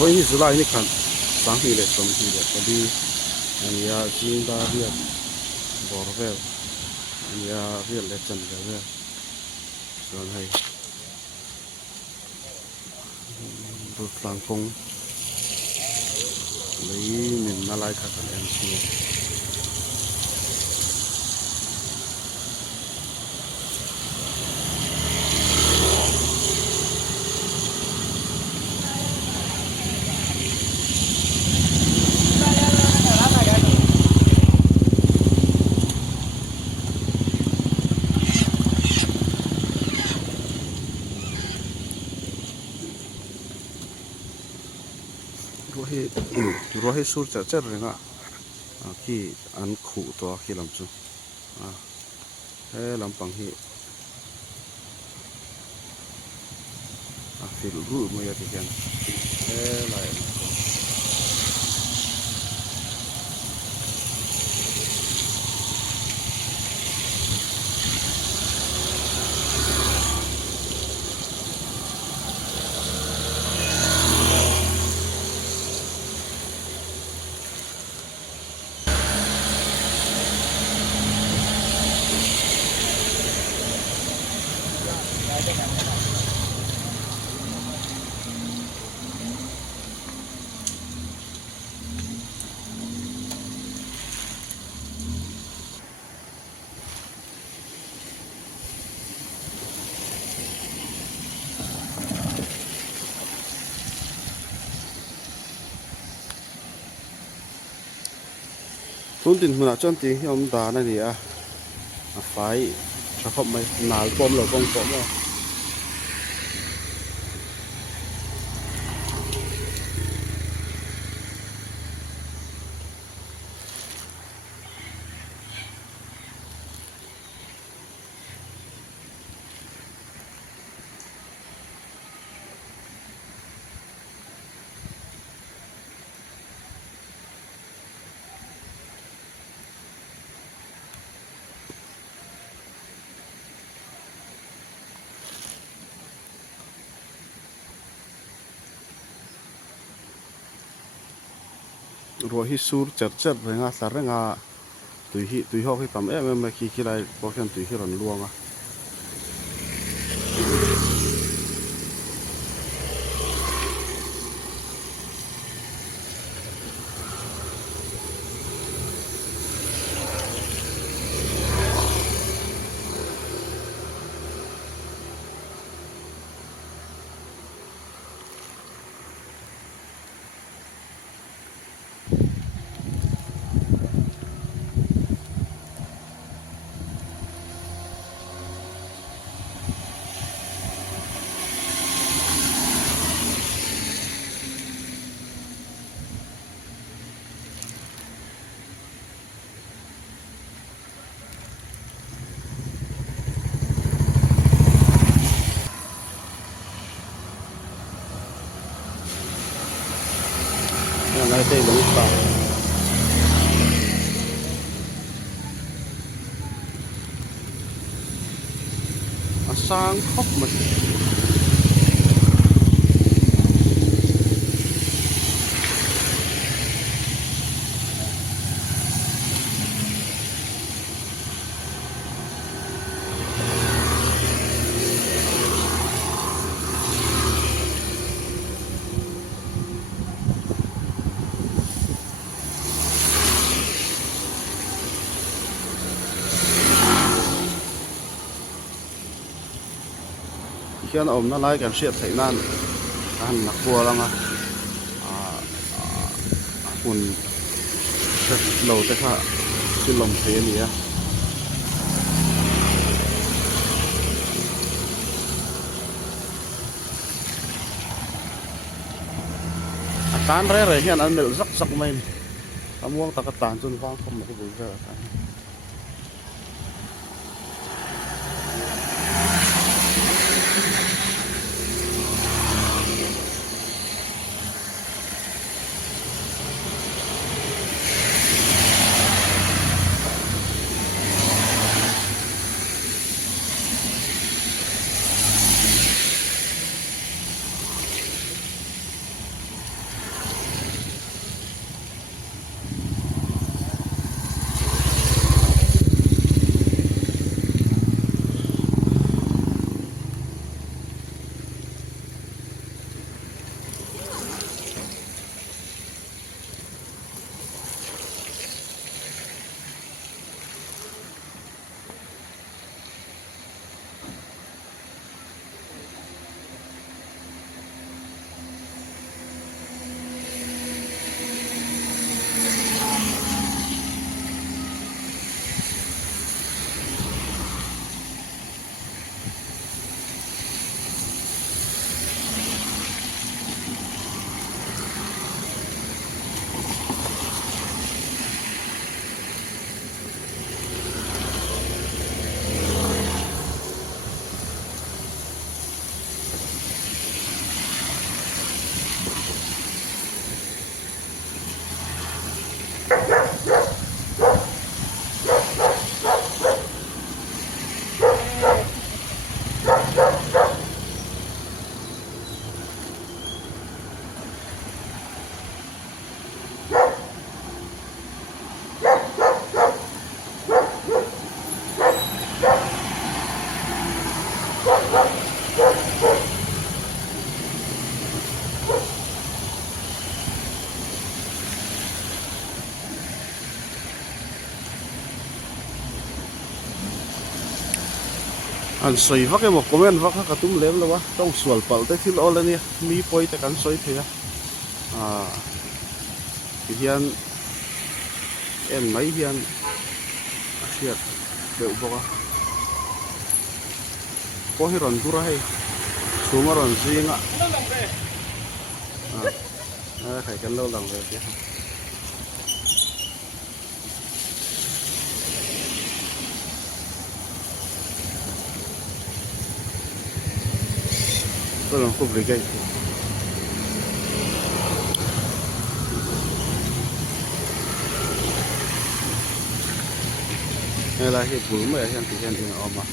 voi hi zulai ni khan sang hi le som hi le kadi ania jing da ria borvel ania ria le chan ga ve son hai du tlang kong lấy mình na lai kha kan em si rohi sur cha cha renga ki an khu to khi lam chu he lampang hi fil ru mo ya ti kan he lai tuân tin muna chọn tiếng ông ta này à phải cho họ mày nál bom lửa bom bom à rồi hi sur chật chật renga sar renga tui ho hi tam em khi lai ko khan tui hi ron luang à ngày đây là lúc sang khóc mà khian om na lai kan hriat theih nan han na khua langa hun lo te kha silom the ni a tan re hian an mel zak zak mai ni amuang taka tan chun wang khom na ku bul ra อันสวยฟักเอหมกคอมเมนต์ฟักกระตุ้มเล็บแล้ววะต้องสวลเปล่าแต่ที่เราเลยเนี่ยมีปอยแต่กันสวยเพียที่เฮียนเอ็นไม่เฮียนเสียดเดี๋ยวบอกว่าพอให้รันตัวให้สูมารันซิงอ่ะใครกันเล่าหลังเลยที่ก็ลองคุบริกไอนี่แหละที่ปุ่มไม่ใช่ที่เห็นที่ออกมา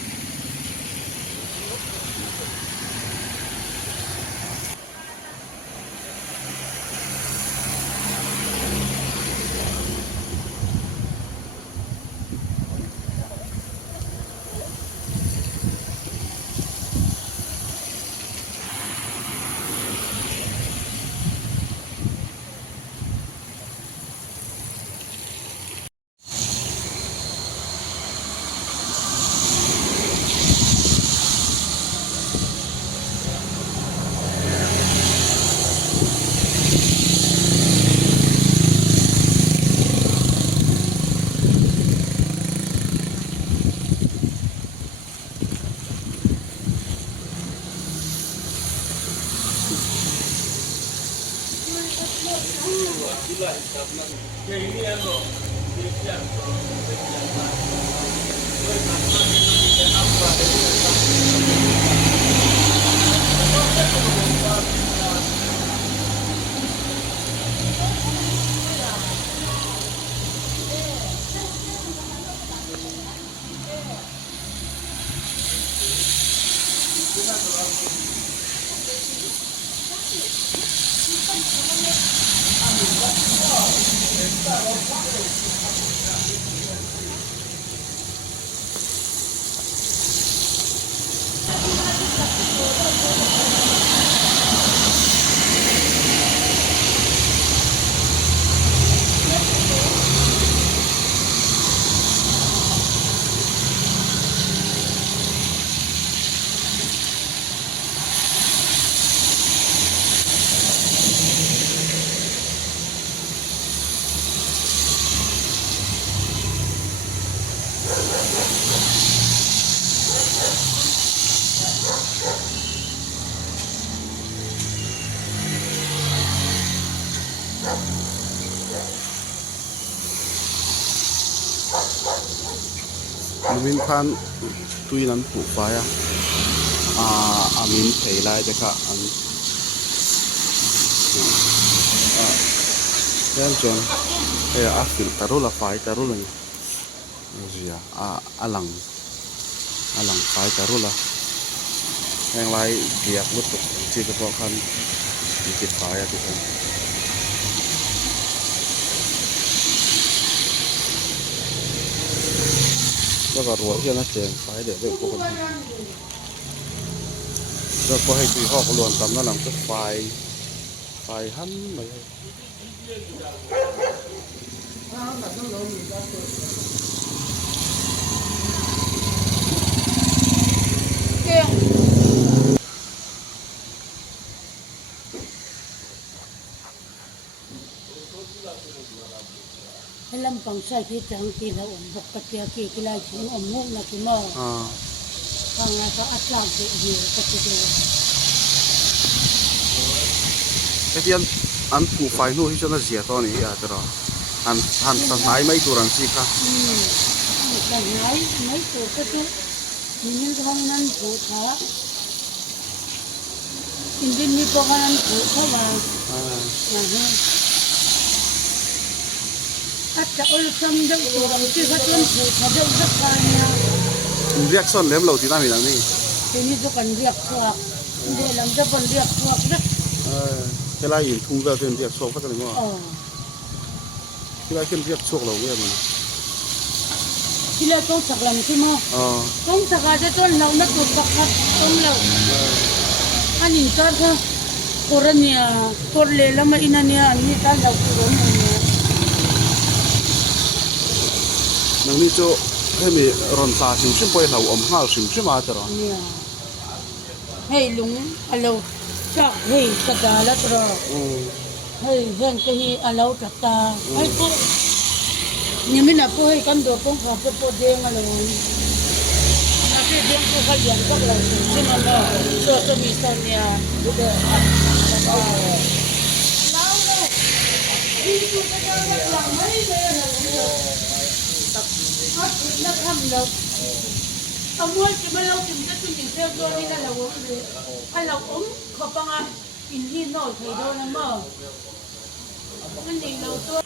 มินพันตุยนั้นผูกไฟอามินเผยลายเด็กอะอันเรื่องจนอาฟิลตารุละไฟตารุละนี่สิอาลังไฟตารุละแรงลายเกียกมุดตุกที่กระบอกคันมีจิตไฟอะทุกคนแล้วก็รัวที่นั่นเจนไฟเด็กเด็กพวกคนแล้วก็ให้คุยข้อขลวนตำนั่นหลังก็ไฟหันไปเก่งให้ลำปังใส่ที่จังกีละอุ่นบกตะเกียกีกีฬาชิงอมมุกนะกิมอทางไงก็อัดลากเดียวก็จะเดียวไอ้ที่อันผูกไฟนู่นที่ฉันจะเสียตอนนี้อาจจะรออันตัดไม้ไม่ตัวรังสีค่ะแต่ไหนไม่ตัวก็จะมีทางนั้นผูกขาอินดินมีปองนั้นผูกเข้ามาไ จะอุลซัมเจ้าตัวเราที่เขาต้นผูกเขาเจ้าสักการเนี่ย เรียกส้นเล็บเราที่นั่นมีหลังนี่ ทีนี้จะกันเรียกพวกเดี๋ยวเราจะเป็นเรียกพวกนะ เวลาอยู่ทุ่งเราเป็นเรียกโชคก็จะเรียกว่า อ๋อ เวลาขึ้นเรียกโชคเราเรียกมัน ที่เราต้องสักลำที่มั้ง อ๋อ ต้องสักการจะต้นเรานักตุกสักครับต้องเราอันนี้ก็คือคนเนี่ยคนเลยแล้วมาอินเนี่ยอันนี้ก็เราคนเนี่ย นังนี่โจให้มีรอนซาชิมชิมไปเราอมข้าวชิมชิมมาตลอด เนี่ยให้ลุงเราจักให้กระดาษแล้วก็ให้แห้งก็ให้เราจักตาให้พวกนี่ไม่น่าพูดให้กันตัวพวกเขาจะพูดเด้งอะไรอาชีพเด้งพวกเขาอย่างพวกเราใช่ไหมล่ะตัวจะมีสัญญาดูเด้อแล้วเลยที่อยู่ในการหลังไม่เลยนะเขาถึงนักทำเราเอาม้วนจะมาเราถึงจะถึงเที่ยวตัวนี้นั่นแหละวะเลยถ้าเราเขาปังอ่ะอินที่โน่นเคยโดนนะมั้งมันยิงเราตัว